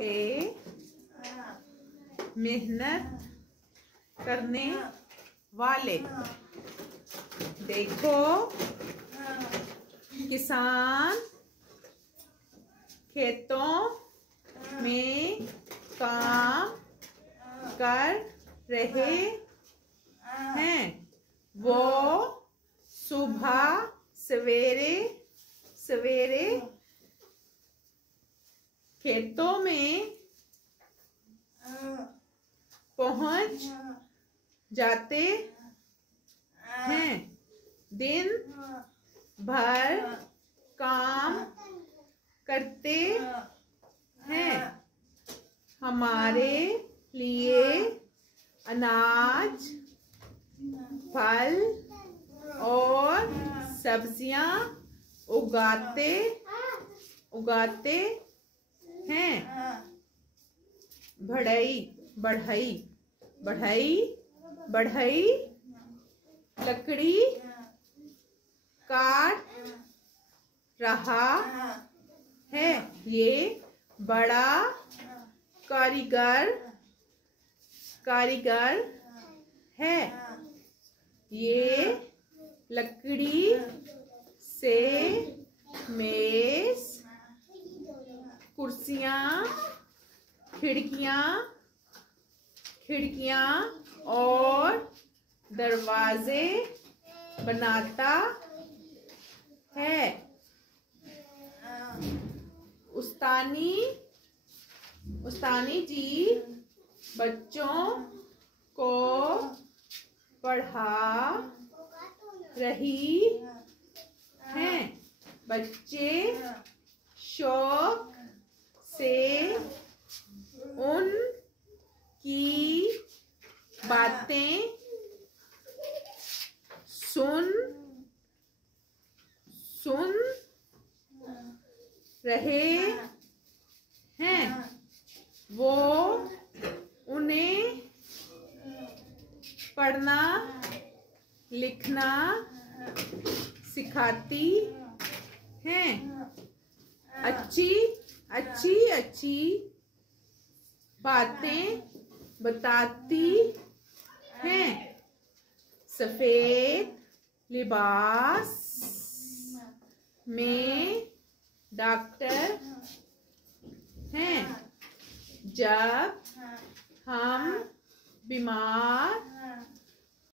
ए मेहनत करने वाले। देखो किसान खेतों में काम कर रहे हैं। वो सुबह सवेरे सवेरे खेतों में पहुंच जाते हैं। दिन भर काम करते हैं। हमारे लिए अनाज, फल और सब्जियां उगाते हैं। बढ़ई लकड़ी काट रहा है। ये बड़ा कारीगर है। ये लकड़ी से मेज, कुर्सियां, खिड़कियां और दरवाजे बनाता है। उस्तानी जी बच्चों को पढ़ा रही हैं। बच्चे शौक से उनकी बातें सुन रहे हैं। वो उन्हें पढ़ना लिखना सिखाती हैं। अच्छी बातें बताती हैं। सफेद लिबास में डॉक्टर हैं। जब हम बीमार